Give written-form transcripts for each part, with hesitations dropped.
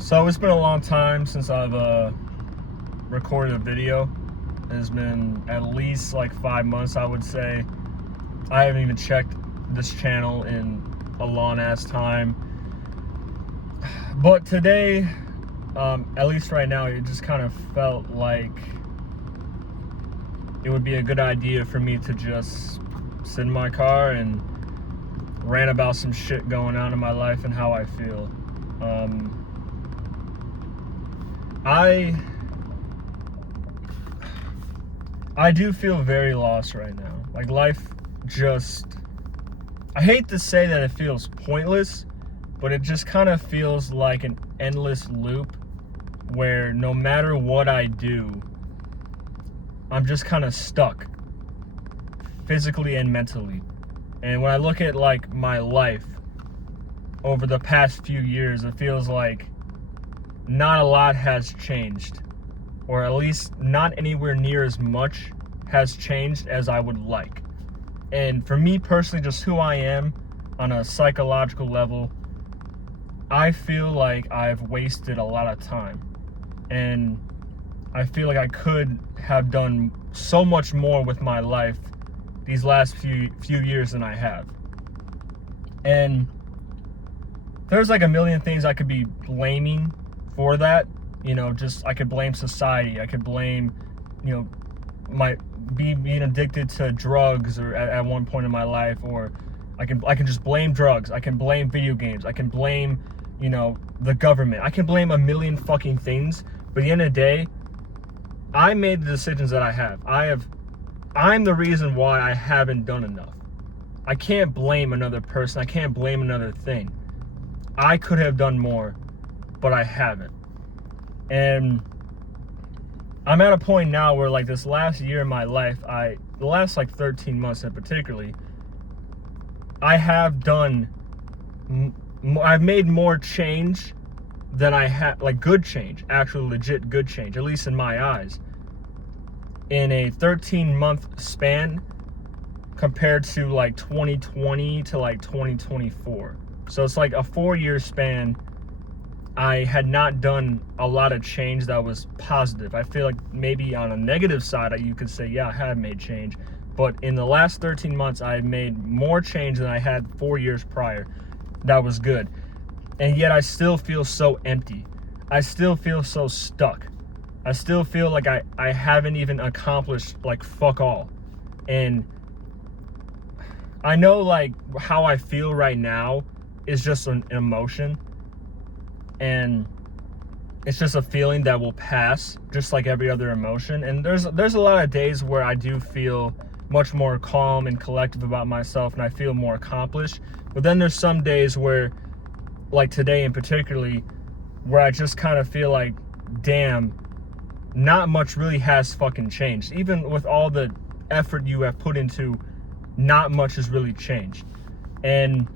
So it's been a long time since I've recorded a video. It's been at least like 5 months, I would say. I haven't even checked this channel in a long ass time. But today, at least right now, it just kind of felt like it would be a good idea for me to just sit in my car and rant about some shit going on in my life and how I feel. I do feel very lost right now. Like life just, I hate to say that it feels pointless, but it just kind of feels like an endless loop where no matter what I do, I'm just kind of stuck physically and mentally. And when I look at like my life over the past few years, it feels like not a lot has changed, or at least not anywhere near as much has changed as I would like. And for me personally, just who I am on a psychological level, I feel like I've wasted a lot of time. And I feel like I could have done so much more with my life these last few years than I have. And there's like a million things I could be blaming for that. You know, just I could blame society. I could blame, you know, my being addicted to drugs or at one point in my life, or I can just blame drugs. I can blame video games. I can blame, you know, the government. I can blame a million fucking things. But at the end of the day, I made the decisions that I have. I'm the reason why I haven't done enough. I can't blame another person. I can't blame another thing. I could have done more, but I haven't. And I'm at a point now where like this last year in my life, the last like 13 months in particularly, I have done, I've made more change than I had, like good change, actual legit good change, at least in my eyes, in a 13-month span compared to like 2020 to like 2024. So it's like a 4-year span. I had not done a lot of change that was positive. I feel like maybe on a negative side, you could say, yeah, I have made change. But in the last 13 months, I made more change than I had 4 years prior. That was good. And yet I still feel so empty. I still feel so stuck. I still feel like I haven't even accomplished like fuck all. And I know like how I feel right now is just an emotion. And it's just a feeling that will pass, just like every other emotion. And there's a lot of days where I do feel much more calm and collective about myself, and I feel more accomplished. But then there's some days where, like today in particularly, where I just kind of feel like, damn, not much really has fucking changed. Even with all the effort you have put into, not much has really changed. And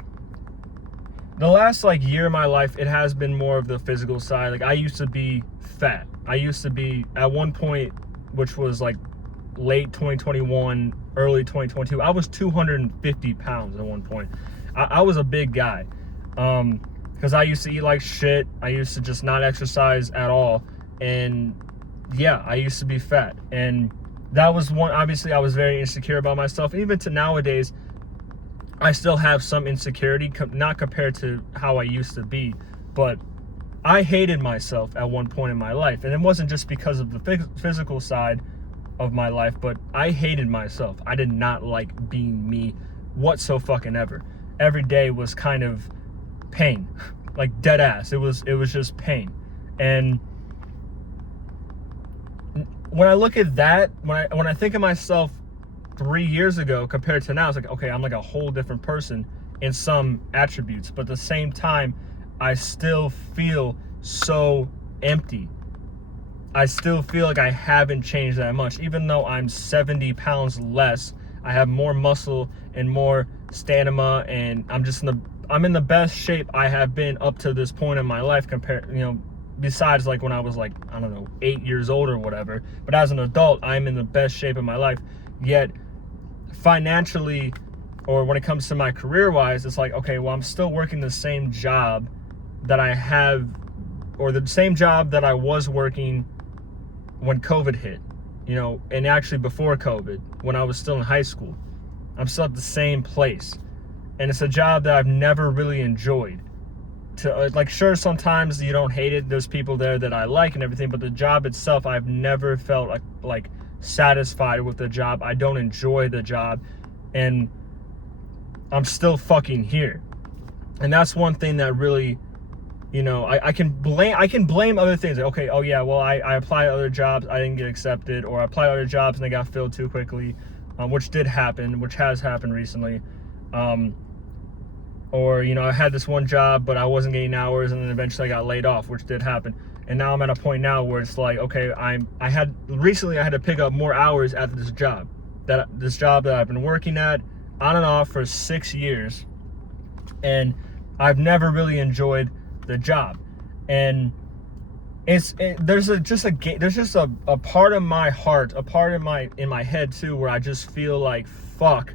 the last like year of my life, it has been more of the physical side. Like I used to be fat. I used to be at one point, which was like late 2021, early 2022. I was 250 pounds at one point. I was a big guy, because I used to eat like shit. I used to just not exercise at all. And yeah, I used to be fat. And that was one, obviously I was very insecure about myself. Even to nowadays, I still have some insecurity, not compared to how I used to be, but I hated myself at one point in my life. And it wasn't just because of the physical side of my life, but I hated myself. I did not like being me whatsoever. Every day was kind of pain, like dead ass. It was just pain. And when I look at that, when I think of myself 3 years ago compared to now, it's like, okay, I'm like a whole different person in some attributes, but at the same time, I still feel so empty. I still feel like I haven't changed that much. Even though I'm 70 pounds less, I have more muscle and more stamina, and I'm in the best shape I have been up to this point in my life, compared, you know, besides like when I was like, I don't know, 8 years old or whatever. But as an adult, I'm in the best shape of my life. Yet financially, or when it comes to my career wise, it's like, okay, well, I'm still working the same job that I have or the same job that I was working when COVID hit, you know, and actually before COVID, when I was still in high school. I'm still at the same place. And it's a job that I've never really enjoyed. Like, sure, sometimes you don't hate it. There's people there that I like and everything, but the job itself, I've never felt like satisfied with the job. I don't enjoy the job, and I'm still fucking here. And that's one thing that really, you know, I can blame other things. Like, okay, oh yeah, well, I applied to other jobs, I didn't get accepted, or I applied to other jobs and they got filled too quickly, which did happen, which has happened recently. Or, you know, I had this one job, but I wasn't getting hours, and then eventually I got laid off, which did happen. And now I'm at a point now where it's like, okay, I had to pick up more hours at this job that I've been working at on and off for 6 years, and I've never really enjoyed the job. And there's just a part of my heart, a part of in my head too, where I just feel like, fuck,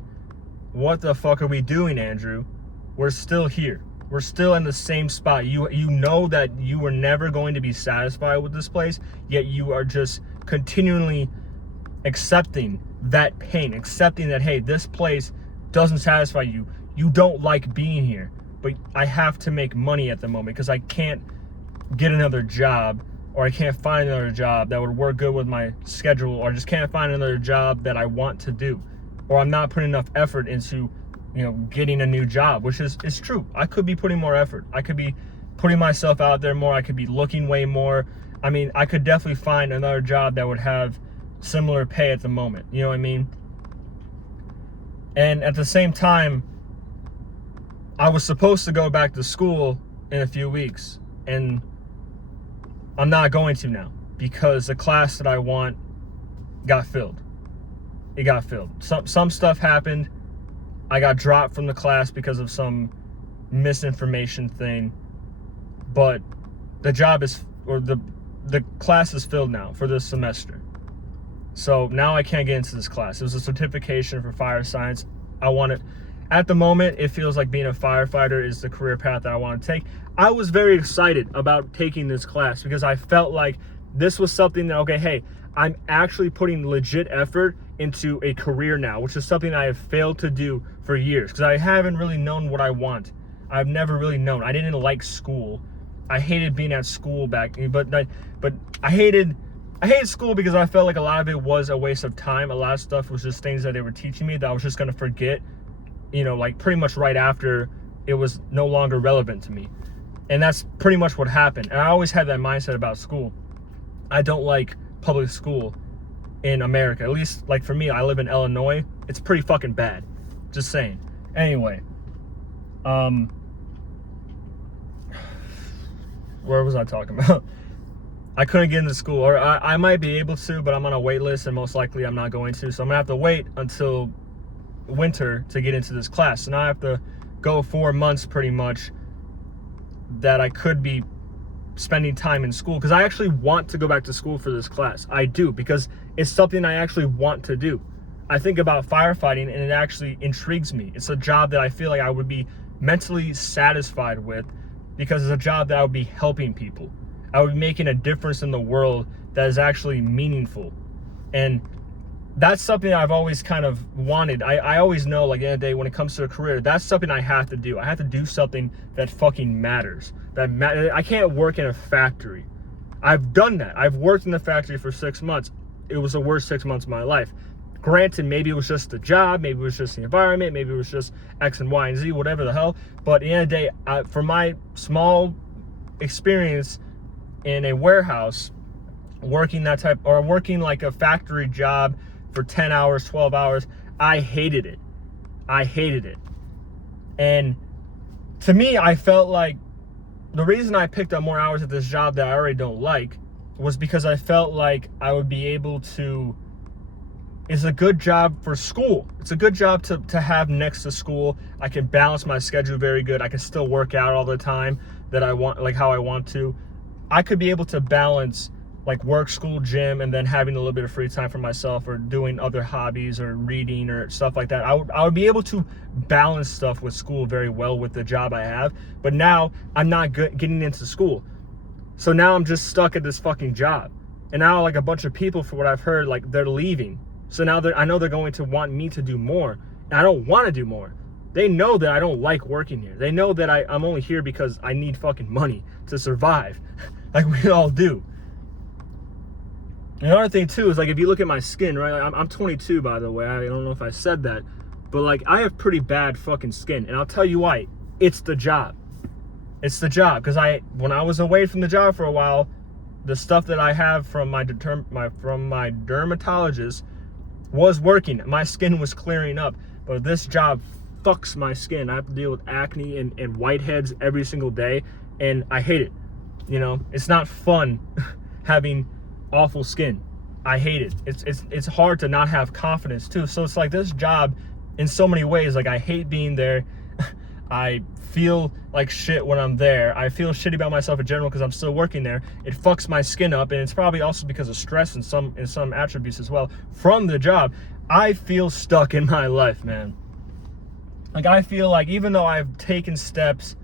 what the fuck are we doing, Andrew? We're still here. We're still in the same spot. You know that you were never going to be satisfied with this place, yet you are just continually accepting that pain, accepting that, hey, this place doesn't satisfy you. You don't like being here, but I have to make money at the moment because I can't get another job, or I can't find another job that would work good with my schedule, or I just can't find another job that I want to do, or I'm not putting enough effort into, you know, getting a new job, which is true. I could be putting more effort. I could be putting myself out there more. I could be looking way more. I mean, I could definitely find another job that would have similar pay at the moment. You know what I mean? And at the same time, I was supposed to go back to school in a few weeks, and I'm not going to now because the class that I want got filled. It got filled. Some stuff happened. I got dropped from the class because of some misinformation thing, but the class is filled now for this semester. So now I can't get into this class. It was a certification for fire science. I want it. At the moment, it feels like being a firefighter is the career path that I want to take. I was very excited about taking this class because I felt like this was something that, okay, hey, I'm actually putting legit effort into a career now, which is something I have failed to do for years because I haven't really known what I want. I've never really known. I didn't like school. I hated being at school but I hated school because I felt like a lot of it was a waste of time. A lot of stuff was just things that they were teaching me that I was just going to forget, you know, like pretty much right after it was no longer relevant to me. And that's pretty much what happened. And I always had that mindset about school. I don't like public school in America. At least, like, for me, I live in Illinois. It's pretty fucking bad. Just saying. Anyway, where was I talking about? I couldn't get into school, or I might be able to, but I'm on a wait list, and most likely I'm not going to. So I'm gonna have to wait until winter to get into this class. So now I have to go 4 months pretty much that I could be spending time in school, because I actually want to go back to school for this class. I do, because it's something I actually want to do. I think about firefighting and it actually intrigues me. It's a job that I feel like I would be mentally satisfied with, because it's a job that I would be helping people. I would be making a difference in the world that is actually meaningful. And that's something I've always kind of wanted. I always know, like, at the end of the day, when it comes to a career, that's something I have to do. I have to do something that fucking matters. I can't work in a factory. I've done that. I've worked in the factory for 6 months. It was the worst 6 months of my life. Granted, maybe it was just the job, maybe it was just the environment, maybe it was just X and Y and Z, whatever the hell. But at the end of the day, for my small experience in a warehouse, working like a factory job for 10 hours, 12 hours, I hated it. And to me, I felt like the reason I picked up more hours at this job that I already don't like was because I felt like I would be able to, it's a good job for school. It's a good job to have next to school. I can balance my schedule very good. I can still work out all the time that I want, like how I want to. I could be able to balance like work, school, gym, and then having a little bit of free time for myself, or doing other hobbies or reading or stuff like that. I would be able to balance stuff with school very well with the job I have. But now I'm not getting into school. So now I'm just stuck at this fucking job. And now like a bunch of people, for what I've heard, like they're leaving. So now I know they're going to want me to do more. And I don't want to do more. They know that I don't like working here. They know that I'm only here because I need fucking money to survive. Like we all do. Another thing too is like, if you look at my skin, right? Like, I'm 22, by the way. I don't know if I said that. But like, I have pretty bad fucking skin. And I'll tell you why. It's the job. It's the job. Because when I was away from the job for a while, the stuff that I have from my dermatologist was working. My skin was clearing up. But this job fucks my skin. I have to deal with acne and whiteheads every single day. And I hate it. You know, it's not fun having awful skin. I hate it. It's hard to not have confidence too. So it's like this job in so many ways, like I hate being there. I feel like shit when I'm there. I feel shitty about myself in general because I'm still working there. It fucks my skin up, and it's probably also because of stress and some attributes as well from the job. I feel stuck in my life, man. Like I feel like even though I've taken steps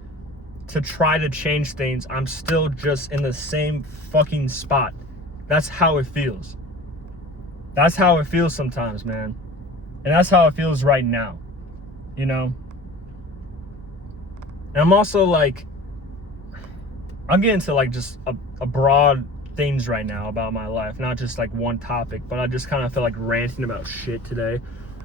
to try to change things, I'm still just in the same fucking spot. That's how it feels. That's how it feels sometimes, man. And that's how it feels right now, you know? And I'm also like, I'm getting to like just a broad things right now about my life, not just like one topic, but I just kind of feel like ranting about shit today.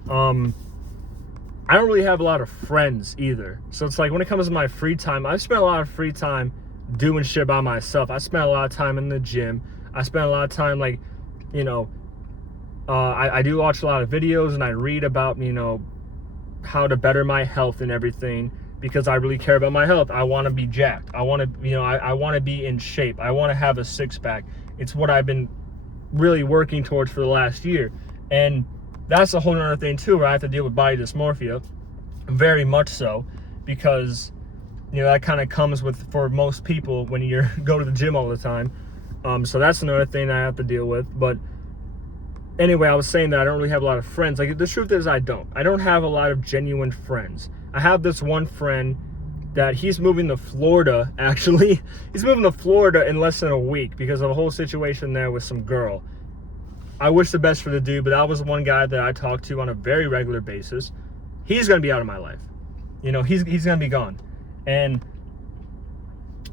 I don't really have a lot of friends either. So it's like when it comes to my free time, I've spent a lot of free time doing shit by myself. I spent a lot of time in the gym. I spent a lot of time like, you know, I do watch a lot of videos and I read about, you know, how to better my health and everything because I really care about my health. I want to be jacked. I want to, you know, I want to be in shape. I want to have a six-pack. It's what I've been really working towards for the last year. And that's a whole other thing too, where I have to deal with body dysmorphia, very much so, because, you know, that kind of comes with, for most people, when you go to the gym all the time. So that's another thing I have to deal with. But anyway, I was saying that I don't really have a lot of friends. Like, the truth is I don't have a lot of genuine friends. I have this one friend that he's moving to Florida, actually. He's moving to Florida in less than a week because of a whole situation there with some girl. I wish the best for the dude, but that was one guy that I talked to on a very regular basis. He's going to be out of my life. You know, he's going to be gone. And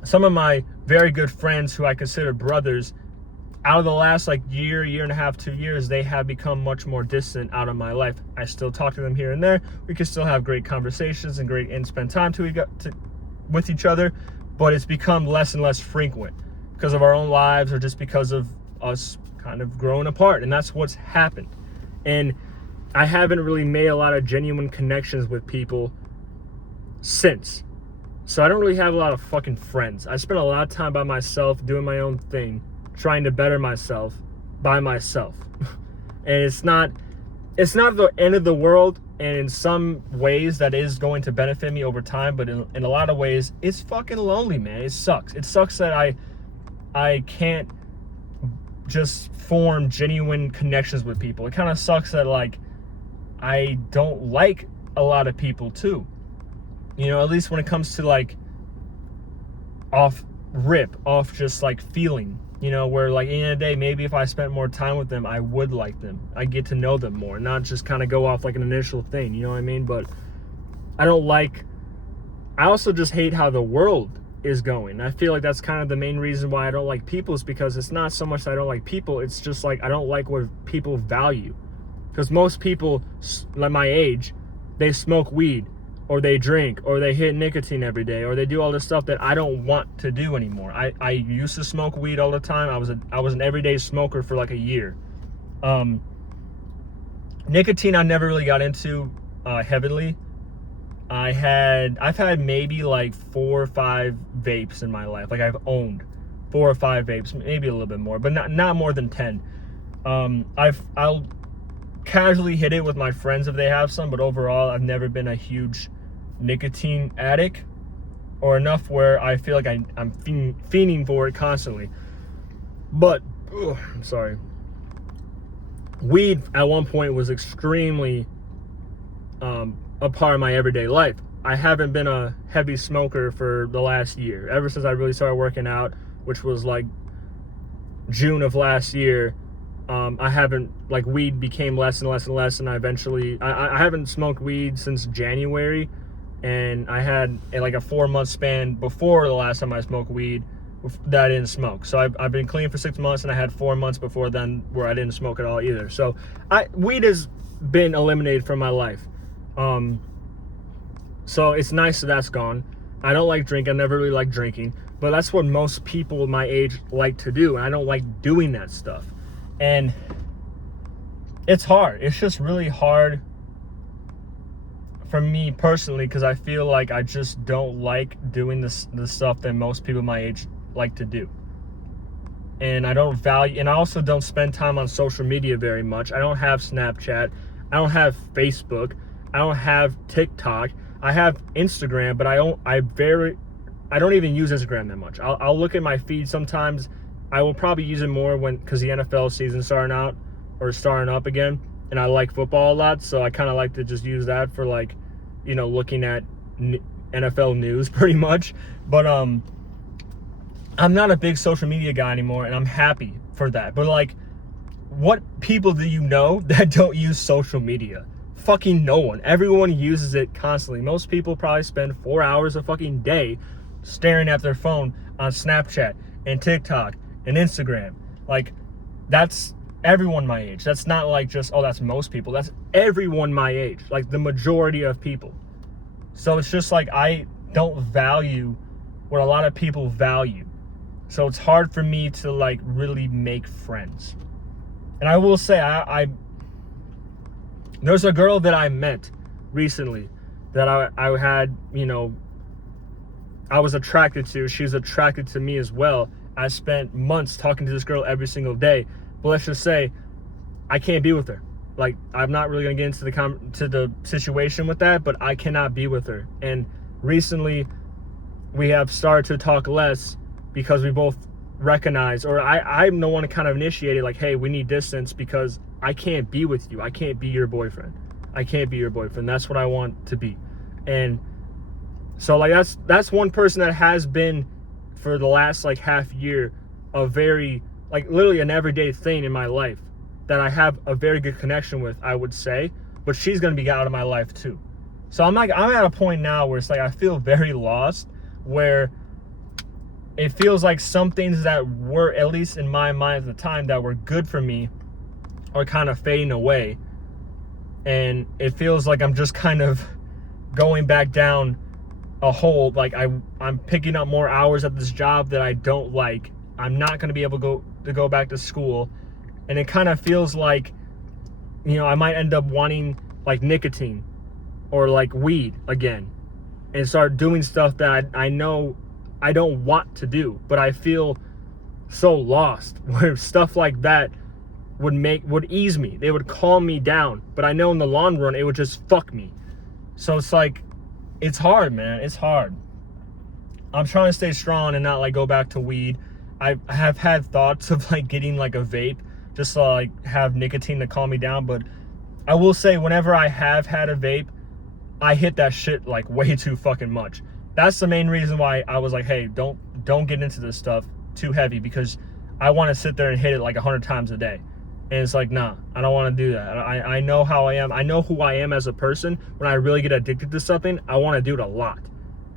some of my very good friends who I consider brothers, out of the last like year and a half, 2 years, they have become much more distant out of my life. I still talk to them here and there. We can still have great conversations and spend time with each other, but it's become less and less frequent because of our own lives or just because of us kind of growing apart. And that's what's happened. And I haven't really made a lot of genuine connections with people since. So I don't really have a lot of fucking friends. I spend a lot of time by myself doing my own thing, trying to better myself by myself. And it's not the end of the world, and in some ways that is going to benefit me over time, but in a lot of ways it's fucking lonely, man. It sucks. It sucks that I can't just form genuine connections with people. It kind of sucks that like I don't like a lot of people too. You know, at least when it comes to like off just like feeling, you know, where like in a day, maybe if I spent more time with them, I would like them. I get to know them more, not just kind of go off like an initial thing, you know what I mean? But I also just hate how the world is going. I feel like that's kind of the main reason why I don't like people, is because it's not so much that I don't like people, it's just like I don't like what people value. Because most people like my age, they smoke weed, or they drink, or they hit nicotine every day, or they do all this stuff that I don't want to do anymore. I used to smoke weed all the time. I was an everyday smoker for like a year. Nicotine I never really got into heavily. I've had maybe like 4 or 5 vapes in my life. Like I've owned 4 or 5 vapes, maybe a little bit more, but not more than 10. I'll casually hit it with my friends if they have some, but overall I've never been a huge nicotine addict, or enough where I feel like I'm fiending for it constantly. But I'm sorry. Weed at one point was extremely a part of my everyday life. I haven't been a heavy smoker for the last year. Ever since I really started working out, which was like June of last year, I haven't, like, weed became less and less and less, and I haven't smoked weed since January, and I had like a 4-month span before the last time I smoked weed that I didn't smoke. So I've been clean for 6 months, and I had 4 months before then where I didn't smoke at all either. So weed has been eliminated from my life. So it's nice that that's gone. I don't like drinking. I never really liked drinking, but that's what most people my age like to do, and I don't like doing that stuff. And it's hard. It's just really hard for me personally, because I feel like I just don't like doing the stuff that most people my age like to do. And I don't value, and I also don't spend time on social media very much. I don't have Snapchat. I don't have Facebook. I don't have TikTok. I have Instagram, but I don't even use Instagram that much. I'll look at my feed sometimes. I will probably use it more because the NFL season's starting up again, and I like football a lot, so I kind of like to just use that for, like, you know, looking at NFL news pretty much. But I'm not a big social media guy anymore, and I'm happy for that. But, like, what people do you know that don't use social media? Fucking no one. Everyone uses it constantly. Most people probably spend 4 hours a fucking day staring at their phone on Snapchat and TikTok and Instagram. Like, that's everyone my age. That's not like just, oh, that's most people. That's everyone my age. Like, the majority of people. So it's just like, I don't value what a lot of people value. So it's hard for me to, like, really make friends. And I will say, there's a girl that I met recently that I had, you know, I was attracted to. She was attracted to me as well. I spent months talking to this girl every single day. But let's just say, I can't be with her. Like, I'm not really going to get into the situation with that, but I cannot be with her. And recently, we have started to talk less because we both recognize, or I'm the one to kind of initiate it, like, hey, we need distance because I can't be with you. I can't be your boyfriend. I can't be your boyfriend. That's what I want to be. And so, like, that's one person that has been, for the last, like, half year, a very, like, literally an everyday thing in my life that I have a very good connection with, I would say. But she's going to be out of my life too. So I'm at a point now where it's like I feel very lost, where it feels like some things that were, at least in my mind at the time, that were good for me are kind of fading away. And it feels like I'm just kind of going back down a hole. Like, I'm picking up more hours at this job that I don't like. I'm not going to be able to go back to school. And it kind of feels like, you know, I might end up wanting, like, nicotine or, like, weed again and start doing stuff that I know I don't want to do, but I feel so lost, where stuff like that would ease me. They would calm me down, but I know in the long run it would just fuck me. So it's like, it's hard, man. It's hard. I'm trying to stay strong and not, like, go back to weed. I have had thoughts of, like, getting, like, a vape just to, like, have nicotine to calm me down, but I will say, whenever I have had a vape, I hit that shit, like, way too fucking much. That's the main reason why I was like, hey, don't get into this stuff too heavy, because I want to sit there and hit it like 100 times a day. And it's like, nah, I don't want to do that. I know how I am. I know who I am as a person. When I really get addicted to something, I want to do it a lot.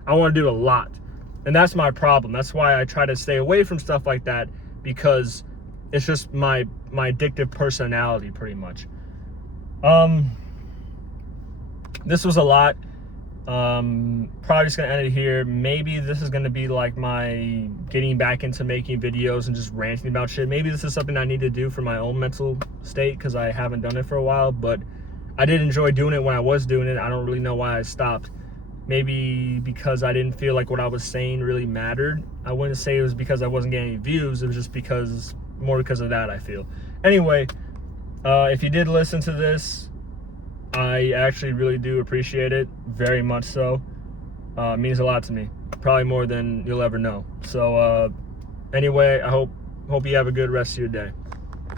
I want to do it a lot. And that's my problem. That's why I try to stay away from stuff like that, because it's just my addictive personality, pretty much. This was a lot. Probably just gonna end it here. Maybe this is gonna be like my getting back into making videos and just ranting about shit. Maybe this is something I need to do for my own mental state, because I haven't done it for a while, but I did enjoy doing it when I was doing it. I don't really know why I stopped. Maybe because I didn't feel like what I was saying really mattered. I wouldn't say it was because I wasn't getting any views. It was just more because of that, I feel. Anyway, if you did listen to this, I actually really do appreciate it, very much so. It means a lot to me, probably more than you'll ever know. So anyway, I hope you have a good rest of your day.